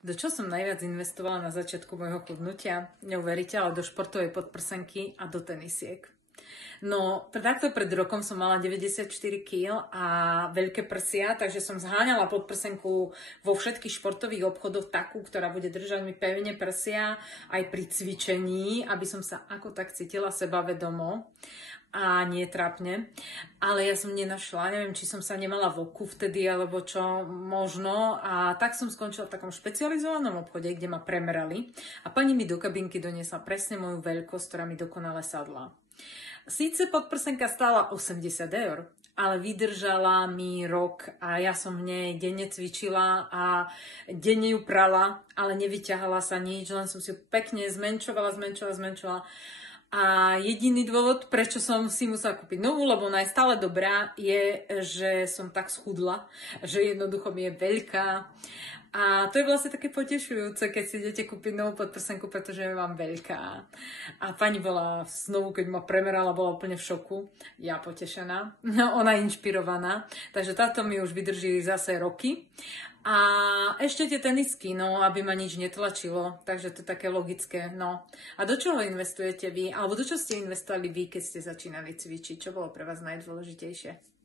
Do čo som najviac investovala na začiatku môjho chudnutia? Neuveríte, ale do športovej podprsenky a do tenisiek. No, takto pred rokom som mala 94 kg a veľké prsia, takže som zháňala podprsenku vo všetkých športových obchodoch takú, ktorá bude držať mi pevne prsia aj pri cvičení, aby som sa ako tak cítila sebavedomo a nie trápne. Ale ja som nenašla, neviem, či som sa nemala v oku vtedy, alebo čo možno. A tak som skončila v takom špecializovanom obchode, kde ma premerali. A pani mi do kabinky doniesla presne moju veľkosť, ktorá mi dokonale sadla. Síce podprsenka stála 80 eur, ale vydržala mi rok a ja som v nej denne cvičila a denne ju prala, ale nevyťahala sa nič, len som si ju pekne zmenšovala. A jediný dôvod, prečo som si musela kúpiť novú, lebo ona je stále dobrá, je, že som tak schudla, že jednoducho mi je veľká. A to je vlastne také potešujúce, keď si idete kúpiť novú podprsenku, pretože je vám veľká. A pani bola znovu, keď ma premerala, bola úplne v šoku. Ja potešená, ona inšpirovaná. Takže táto mi už vydrží zase roky. A ešte tie tenisky, no, aby ma nič netlačilo, takže to je také logické, no. A do čoho investujete vy? Alebo do čoho ste investovali vy, keď ste začínali cvičiť? Čo bolo pre vás najdôležitejšie?